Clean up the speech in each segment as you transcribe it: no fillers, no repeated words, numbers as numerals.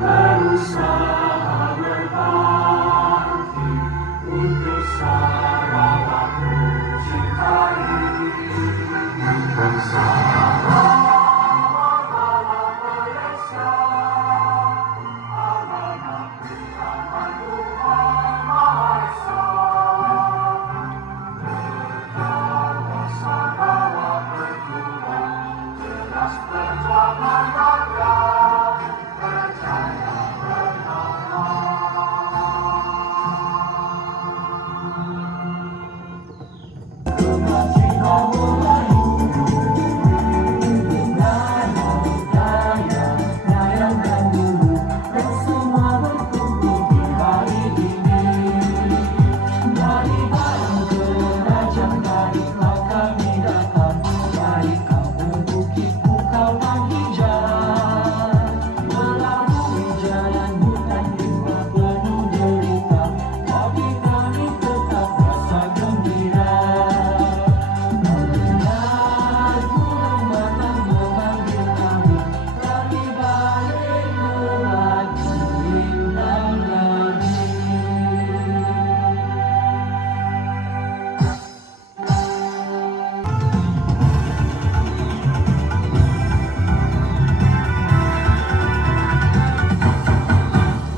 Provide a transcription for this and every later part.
berusaha berbakti untuk Sarawak ku cintai. Sarawak adalah Malaysia, amanah Tuhan Maha Esa. Tegaklah Sarawak berjuang, keras perjuangan rakyat, percaya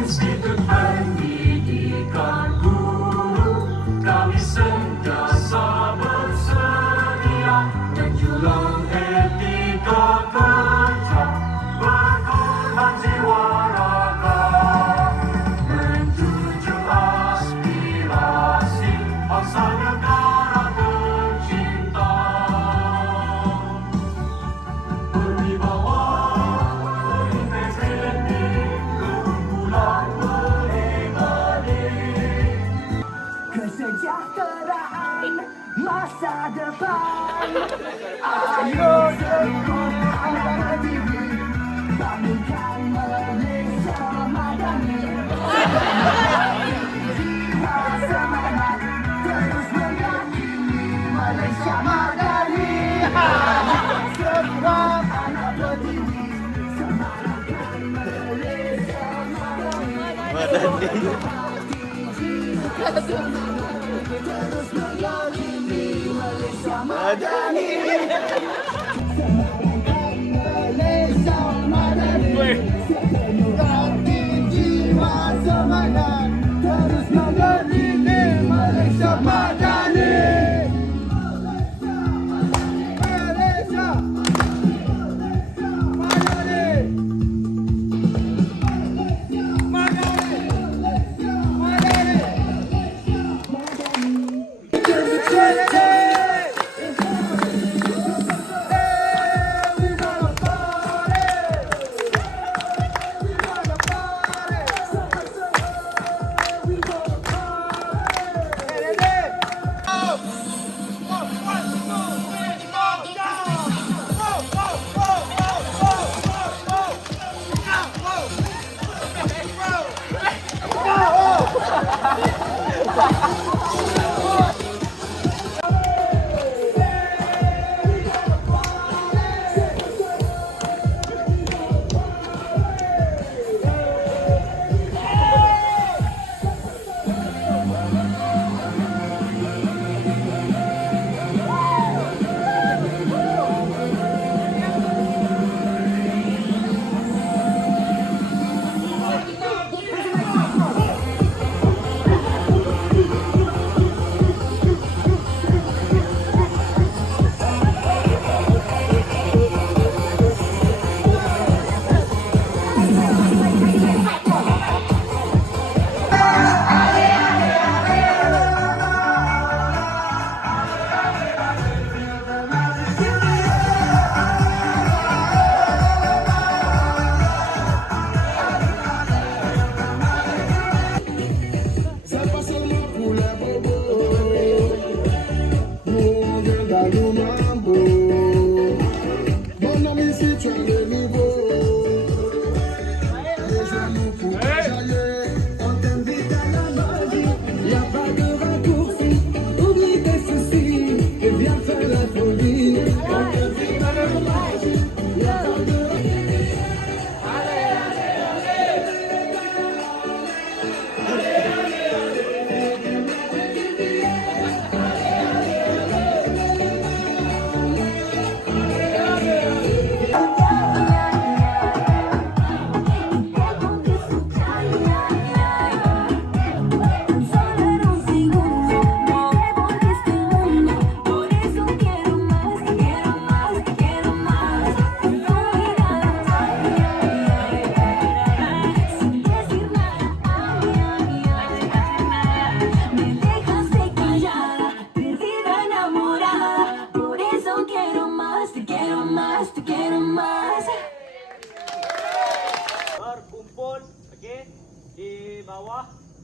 Institut Pendidikan Guru, kami sentiasa bersedia menjulang etika kerja, berkorban jiwa raga, menjunjung aspirasi bangsa negara tercinta, berwibawa, berintegriti, keunggulan kesejahteraan masa depan. Ayo seluruh anak berdiri, bangunkan Malaysia madani. Jiwa semangat terus meyakini Malaysia madani. Semua anak berdiri, semangatkan Malaysia madani. Terus meyakini Malaysia madani. Semangatkan Malaysia madani. Sepenuh hati jiwa semangat, terus meyakini Malaysia madani. Malaysia madani.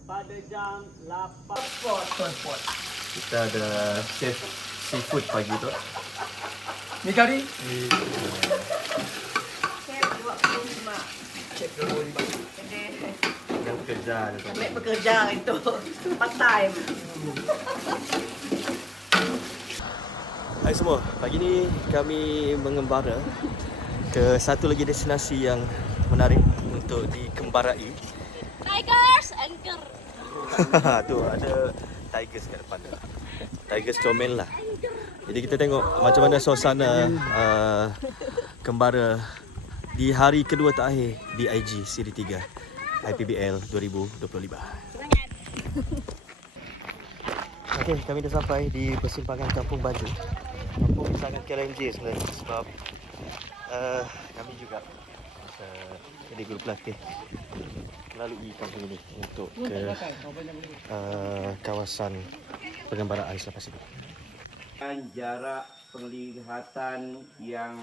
pada jam 8. Kita ada chef seafood pagi tu. Ni kari. Yang kerja ada tu. Ambil pekerja itu part time. Hai semua, pagi ni kami mengembara ke satu lagi destinasi yang menarik untuk dikembarai. Tigers anchor. Tu ada tigers kat depan tu. Tigers comel lah. Jadi kita tengok macam mana suasana kembara di hari kedua terakhir di IG Siri 3 IPBL 2025. Semangat. Okey, kami dah sampai di persimpangan Kampung Baju. Kampung sangat KLMJ sebenarnya sebab kami juga jadi guru pelatih melalui kampung ini untuk ke kawasan pengembaraan selepas ini. Jarak penglihatan yang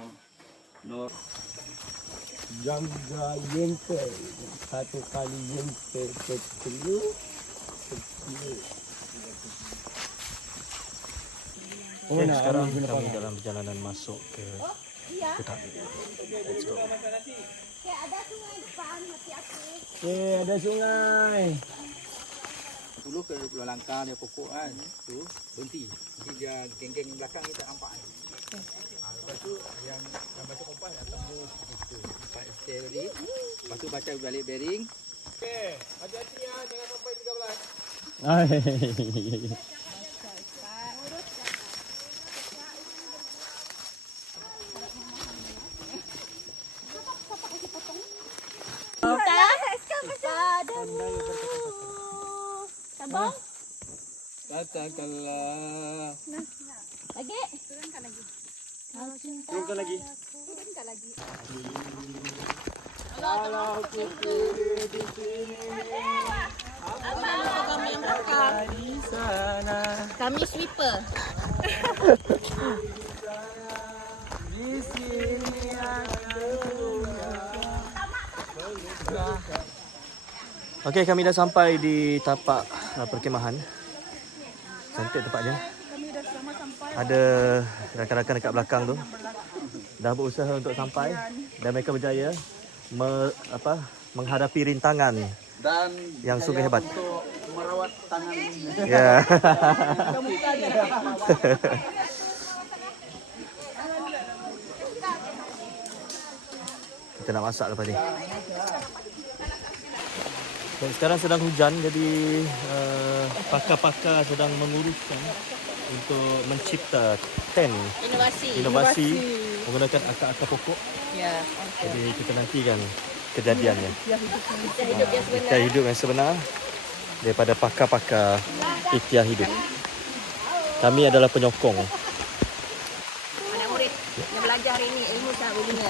Jangga yengkel. Satu kali yengkel kecil. Okay, sekarang kami dalam perjalanan masuk ke hutan. Let's go. Ada sungai depan hati-hati. Ada sungai. Dulu ke Pulau Langkah dia pokok kan. Tu berhenti. Jadi dia geng-geng belakang kita nampak. Lepas tu yang baca kompas nak tembus gitu. Nampak stair tadi. Lepas tu baca balik bearing. Okey, hati-hati ya jangan sampai 13. Sabang. Katakanlah. Lagi. Turunkan lagi. Turunkan lagi. Turunkan lagi. Kalau putih di sini. Kami yang belakang. Di sana. Kami sweeper. Di sini aku. Okey, kami dah sampai di tapak perkemahan. Cantik tempatnya. Ada rakan-rakan dekat belakang tu dah berusaha untuk sampai dan mereka berjaya menghadapi rintangan Dan yang sungguh hebat. untuk merawat tangan ini. Ya. Kita nak masak lepas ni. Dan sekarang sedang hujan, jadi pakar-pakar sedang menguruskan untuk mencipta tent inovasi menggunakan akar-akar pokok. Ya. Jadi kita nantikan kejadiannya. Kita hidup yang sebenar. Kita hidup yang sebenar daripada pakar-pakar ikhtiar hidup. Kami adalah penyokong. Anak murid yang belajar ini ilmu tak berguna.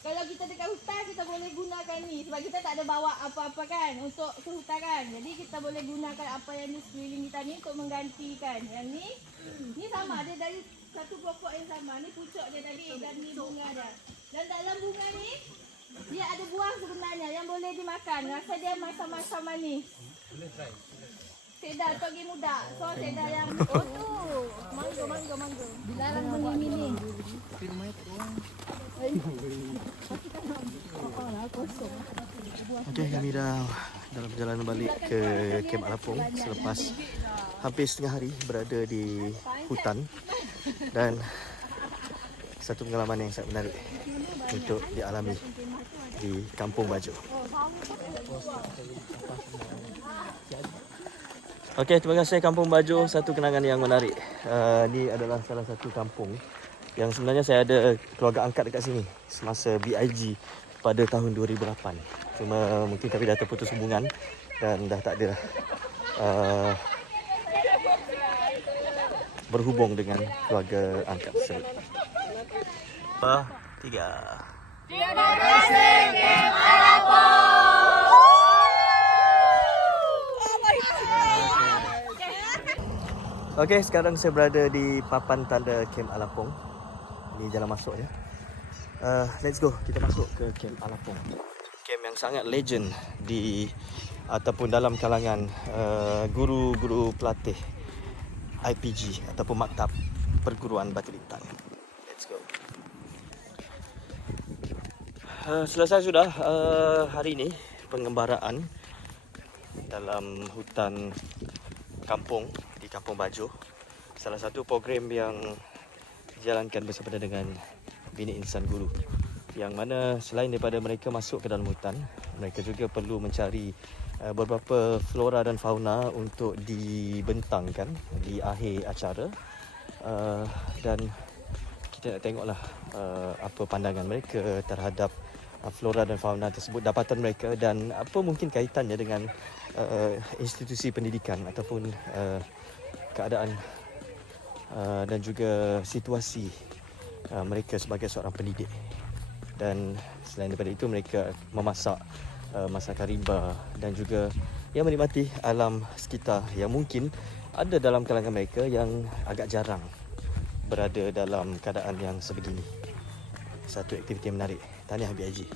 Kalau kita dekat hutan kita boleh gunakan ni sebab kita tak ada bawa apa-apa kan untuk ke hutan kan. Jadi kita boleh gunakan apa yang di sekeliling kita ni untuk menggantikan. Yang ni sama dia dari satu pokok yang sama. Ni pucuk dia tadi dan ni bunga dia. Dan dalam bunga ni dia ada buah sebenarnya yang boleh dimakan. Rasa dia macam-macam manis. Boleh try. Sedar togi muda. So sedar yang oh tu. Mangga. Dilarang memilih. Okey, kami dah dalam perjalanan balik ke Kem Alapong selepas hampir setengah hari berada di hutan dan satu pengalaman yang sangat menarik untuk dialami di Kampung Baju. Okey, terima kasih Kampung Baju, satu kenangan yang menarik. Ini adalah salah satu kampung yang sebenarnya saya ada keluarga angkat dekat sini semasa BIG pada tahun 2008. Cuma mungkin kami dah terputus hubungan dan dah tak ada berhubung dengan keluarga angkat tersebut. 3 Terima kasih Kem Alapong. Okey, sekarang saya berada di papan tanda Kem Alapong. Ini jalan masuknya. Let's go, kita masuk ke Kem Alapong. Kem yang sangat legend di ataupun dalam kalangan guru-guru pelatih IPG ataupun Maktab Perguruan Batu Lintang. Let's go. Selesai sudah hari ini pengembaraan dalam hutan kampung di Kampung Bajo. Salah satu program yang dijalankan bersama dengan Bina Insan Guru, yang mana selain daripada mereka masuk ke dalam hutan, mereka juga perlu mencari beberapa flora dan fauna untuk dibentangkan di akhir acara. Dan kita nak tengoklah apa pandangan mereka terhadap flora dan fauna tersebut, dapatan mereka dan apa mungkin kaitannya dengan institusi pendidikan ataupun keadaan dan juga situasi mereka sebagai seorang pendidik. Dan selain daripada itu, mereka memasak masakan rimba dan juga yang menikmati alam sekitar yang mungkin ada dalam kalangan mereka yang agak jarang berada dalam keadaan yang sebegini. Satu aktiviti yang menarik. Tahniah BIG.